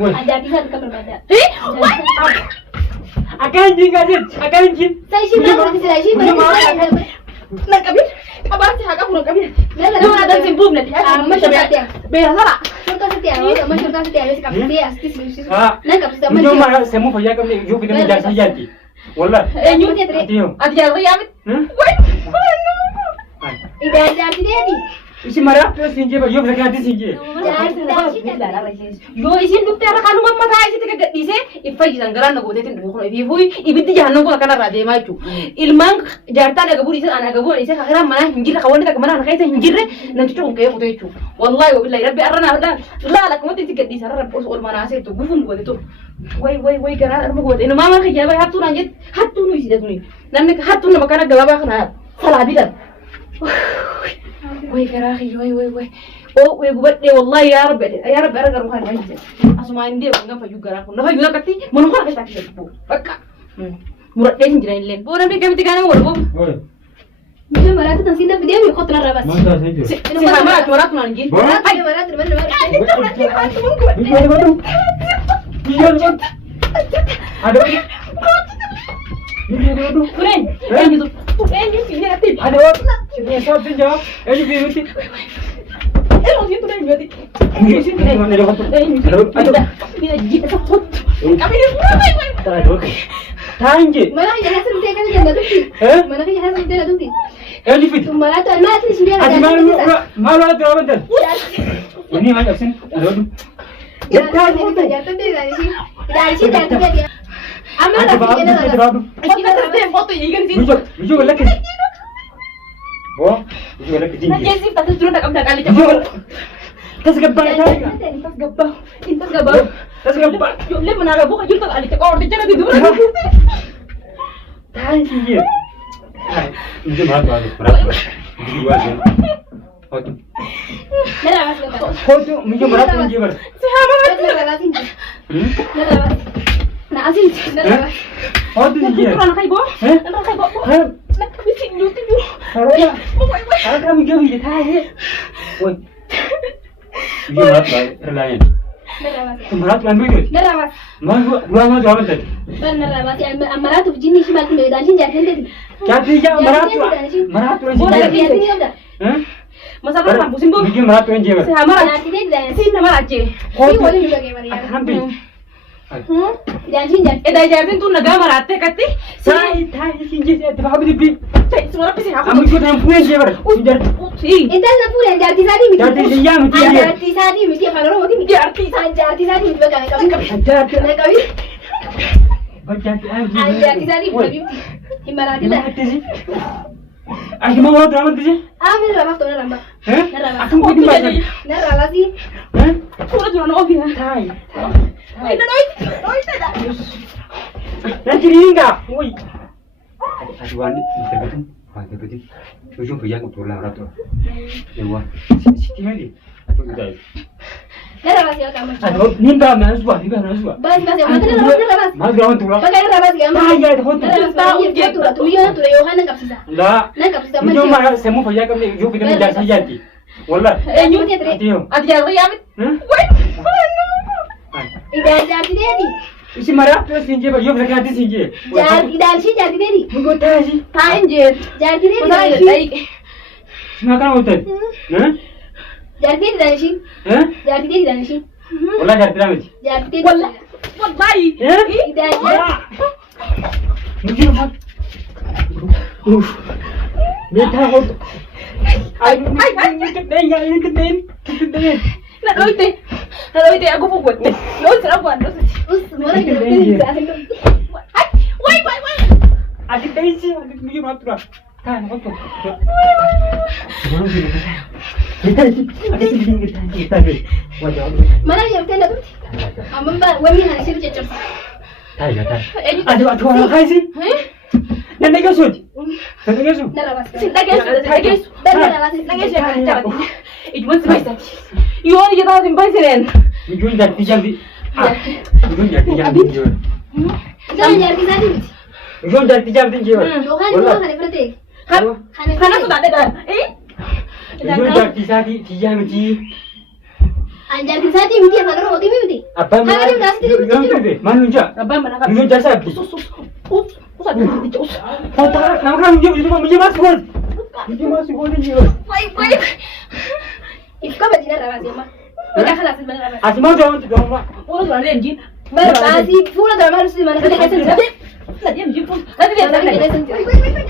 Ada bisa dekat berbeda. Akan jin gajet, akan jin. Saya sih mau saya sih mau. Nak kabin? Apa sih hak aku nak kabin? Nah, ada simbol nanti. Macam apa? Beres lah. Surta setia, macam surta setia, wis kapten dia, stis. Ah, Nah, kapten Mujo mah semu faya kami yo kita menjar saja ti. Wallah. Nyuruh dia tadi. Atiyo. Adiya riyamit. Wait. Ida jadi dia di. Isi marah terus sinje ba yo zakati sinje. Yo isin dukte ara kanu mamma ta isi tiga gadise ifai zangaran na gote tin do kono ifi fui ibidi jahannan ko kana rade ma chu ilman jarta daga buri sai ana gabo sai ka kira mana hinjira ka wanda daga mana kai sai hinjire nan tu kun kai ko to chu wallahi wa billahi rabbi arana la la kuma tin gadise ara rabbi usul mana sai to gufun gote to wai gara ar mu gote ina mama ka jaba hatu nan jet hatu no isi da tuni nan ne hatu na makana gaba kana salabidan وي كراخي وي او وي بدي والله يا رب ارجع روح المسجد اسمع عندي وانا فجو كراخ نفا يلا كتي من خرج تاكي بو بقى مرتين جرين لين بورا بي كم تكانه وربو Mungkin malah tu tansi dah video ni kau terang rabas. Si Hamara corak nanti. Ay, malah terus mana? Ada. Kuren, itu. Kuren ni sini nanti. Ada. Sini sab sinja. Ini biruti. Mau situ dah jadi. Ini sini dah. Ada. Ini jika hot. Kami ni wai. Ada. Thanji. Malah yang hasil dia kan jangan tu. Malah yang hasil dia tu. Ini fit. Malah tu anak tu sini ada. Malu ada orang tu. Ini macam sin. Ada. Jatuh dia dari sini dia. Amal Ada babu. foto ikan sini. Mujo lagi. Oh, mujo lagi jin. Nanti sih tas turun tak ada kali Mujo. Tas gabah. Intas gabah. Tas gabah. Yo le mana buka jual tak kali tak order jangan tidur. Thanji. Mujo malu. Mujo wajar. Foto. Foto mujo malu mujo ber. Nah, asin. Foto ni. Orang kai bo. Orang kai bo. Nak bisin lu tu. Ada mujo ni tadi. Woi. Mujo malu relayan. Malu ambil. Narawas. Malu jawab tadi. Narawas. Amarat tu jenis macam tu dah sih jadi tadi. Jadi ya maratu Udah. Masa apa pusing bu? Mujo maratu yang jawab. Si Hamara. Jadi dia dah. Si nama aja. Ini boleh juga kayak Maria. Hampir. Jangan. Eda jadi tu naga marate kati. Sai sinje apa habis di. Semua pisi aku. Kamu ikut yang punya jawab. Sinjar. Intan na pura jadi tadi mesti. Jadi dia mesti. Jadi tadi mesti kalau orang mesti jadi tadi mesti kami. Jadi. Kami. Jadi. Jadi tadi mesti. Himbaran kita. Ah, gimana orang drama tu sih? Amin ramah tu ramah. Aku mungkin baca. Narawas sih. Surat jualan obi ya. Hai. Ini noi tidak. Nanti ni enggak. Woi. Aduan ni betul. Pakai betul. Ujung puyang untuk lah ratu. Dewa. Siti mari. Atau udah. Narawas ya kamu. Aduh, ni dah mana suah, ni dah mana suah. Bas yang mana narawas. Mas drama tu lah. Pakai narawas ya. Ah, ya, dah hotu. Narawas tahu tu Yohan nak kapsisa. Lah. Nak kapsisa Mujo mah semu puyang kami yo kita menjar saja ti. Wallah. Nyuruh dia tadi. Atiyo. Adiya riyamit. Wait. Ida jadi dia di. Isi marah terus sinje ba yo zakati sinje. Jadi dan si jadi dia di. Mugo taji. Tanjir. Jadi dia Masa di. baik. Semakan hotel. Jadi dia dan si. Jadi dia dan si. Wallah dah terang. Jadi dia. Wallahi. Ida jadi. Mujo mat. Beta hotel. Ay, ini keden. Nak loite aku buat. Loite aku buat. Semua orang Wait. Adik tadi sih, adik mujo mat terus. Kan hotel. Kita sih, adik kita ni. Wajah. mana yang tenda tu? Amamba, wami hana sih cecep. Tai. Aduh, orang kai sih. Dan negara sud. Narawas. Lagi. Narawas. Lagi siapa? Ijuan sebisa. Iwan kita harus simpan seren. Mujo jadi jadi. Mujo jadi jadi. Jangan jadi tadi. Mujo jadi jadi jiwa. Yohan hana berarti. Karena sudah ada kan? Mujo jadi jadi jadi. Anjar kisati miti apa kalau mati miti? Apa Hari ini nasi tidur tidur. Mana nunja? Abbaan mana kan? Nunja sabi. Usah dicuci. Kota, nama kan nunja masuk kan? Nunja masuk kan nunja. Baik. Ifka bajina rawasi amma. Udah kelas mana rawasi? Asma jangan juga mak. Orang tuh ada anjing. Rawasi full drama harus di mana kita kesan jadi. Lah dia anjing pun. Tadi dia Mana kita tadi. kesan jadi.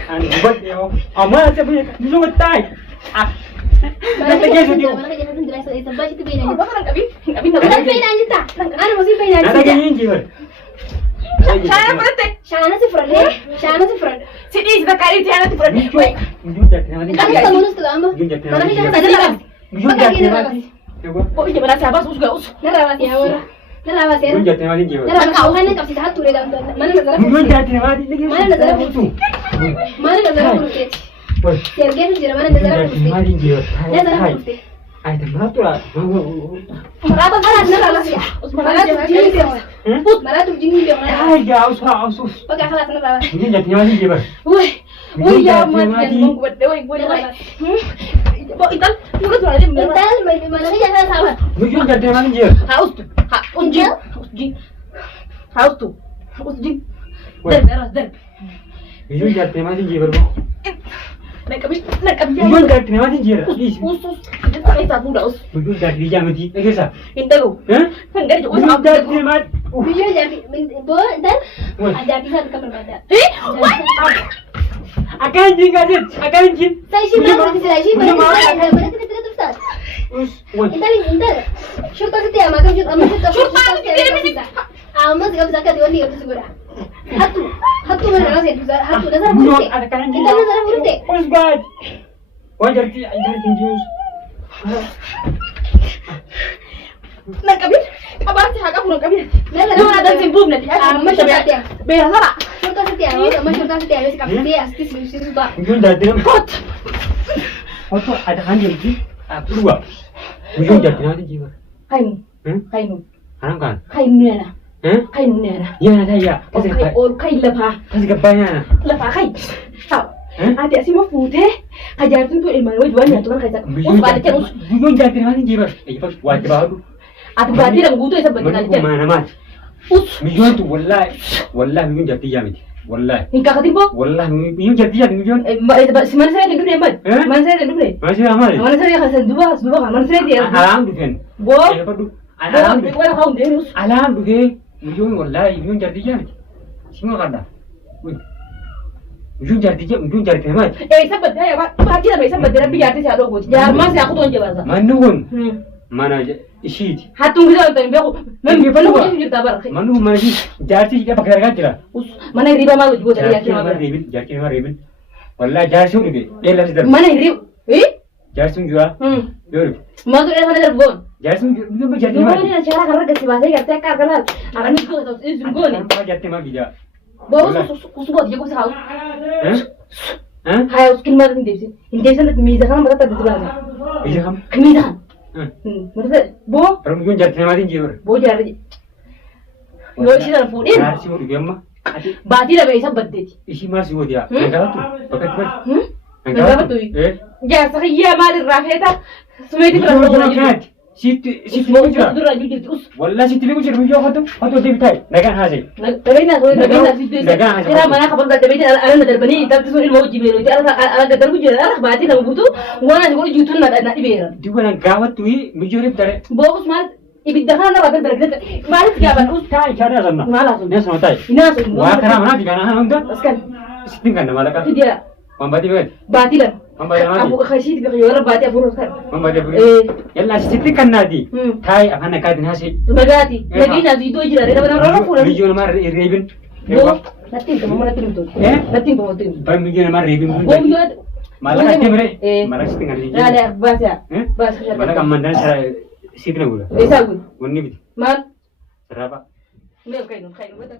Ani buat yo. Ama aja punya nunja tai. Ah. Mana kita kesan jelas itu baca itu beda. Bakal enggak Ada pena anjita. Ada masih pena Ada anjita. gini jiwa. Saya berarti. Shana si friend. Sini kita kali dia nanti berarti. Nunja nama ni. Kan kita munus tuh amma. Nunja Mana kita nama. kesan jelas. Nunja nama. Coba. Oh iya benar siapa sus gak us. Na rawasi awara. Na rawasi. Nunja nama ni jiwa. Na rawasi kau kan kasih tahu tuh dalam mana nazar. Nunja nama ni. Mana nazar itu? Mana nazar itu? Woi. Sergei itu mana nazar Nunja itu? nama ni jiwa. Nazar Hai. itu. Ay, tama tu lah. Marata Alas na rawasi. Mana tuh jini biang. Mana tuh jini biang. Ay, ya usah. Pakai kelas na rawasi. Nunja nama ni jiwa. Woi ya mat yang mau buat dewa gue dewa. Intan, lu tuh aja bener. Intan, mana kita jangan sama. Nunja nama ni jiwa. Haus tuh. Haus tuh. Der. Nunja nama ni jiwa. Naik kami. Nunja nama ni jiwa. Usus. Kita tak bisa udah us. Nunja dia mati. Eksa. Intan lu. Hah? Enggak juga Nunja sama. nama. Video jadi, dan ada bisa ke kamar mata. Akan jin. Saya sih baru di sini, mana kita terus start. Woi. Intan. Syurta setia, makam syurta setia. Amas gak bisa kadi wani itu segera. Hatu mana nasi itu? Hatu dasar buruk. Intan dasar buruk. Woi, bad. Wajar jus. Naik kami. Apa sih agak kurang kami? Nah, Lu ada simpul nanti. Amas syurta setia. Beres apa? Syurta setia, amas syurta setia. Wes kami setia, sisi sudah. Nunja nama. Apa ada kanjeng ji? Aku dua. Nunja nama ni jiwa. Kainu. Haram kan? Kainu nera. Hah? Kainu nera. Ya, saya. Kai lepa. Kasih kebanyakan. Lepa kai. Tahu. Ati asih mau putih. Kajartun tuh ilmu wajib banyak tuh kan kayak. Balik kan. Nunja nama ni jiwa. Pas wajib baru. Ati berarti dah butuh itu sebenarnya. Mana mat? Milion tu wallahi milion jadi jamit. Wallahi. Hingga ketipu. Wallahi milion jadi jamit milion. Mana saya dulu ni, Mbak? Mana saya dulu ni? Masih amal. Mana saya kasih dua kan? Mana saya dia? Alam tu kan. Bo. Alam tu. Bukan kau dia. Alam tu kan. Milion wallahi milion jadi jamit. Semua kada. Milion jadi jamit. Sahabat dia, Pak. Berarti dah sahabat dia biar dia ada bos. Jangan masih aku tuh jawab. Manun. Mana ishit. Hatung kita tuh biar aku. Memang perlu kita juga tabar. Manun mana sih? Jadi kita pakai harga jelah. Mana riba malu juga tadi ya. Jadi mana ribin? Wallahi jadi sih ni. Dia lagi dah. Mana riba? Jadi sih juga. Yor. Masuk dia mana terbon? Jadi sih juga jadi Dulu mana? ni cara kerja kasih bahasa kerja kerja. Akan itu tuh itu juga ni. Apa jadi mana bija? Bawa susu dia kau sahau. Hah? Hai uskin mana ni desi? Ini sana mizan mana mata terdepan. Bija ham? Mizan. Maksudnya bo? Perempuan jadi nama ni jiwa. Bo jadi. Yo isi dalam food ini. Jadi sih udah gamma. Bati dah biasa berdeti. Isi masih udah dia. Enggak tu. Pakai tu. Enggak tu. Ya saya mari rafeta. Semua itu terlalu banyak. Situ Semua itu terlalu banyak terus. Wallah situ ni kucing video hatu dia bitai. Nakan hasil. Tapi nak situ. Kira mana kapan dah tapi ada nak terbani tapi semua ilmu jibil. Jadi ada terbu jadi bati dah butuh. Wana juga jutun nak iber. Dua orang gawat tu mijurip dari. Bagus mal. Ibiddah na rapat bergerak. Mari tiga ban us. Tai cara sana. Malah Dia sama tai. Ina so. Wah kerana mana di kana handa. Askan. Siting kan nama laka. Itu dia. Membati bet. Bati lah. Membati mati. Aku kasih tiga kali orang bati aku kan. Membati bet. Yalla siting kan nadi. Tai akan nak kadin hasil. Magati. Lagi na itu aja dari mana orang pun. Mijur mar rebin. Natin to mama natin to. Natin to natin. Pai mijur mar rebin. Bo mijur. Malah kadin mere. Malah siting kan ni. Ada bahasa. Bahasa. Malah kamandan saya siting gula. Bisa gun. Wonni bit. Man. Serapa. Mel kainu betul.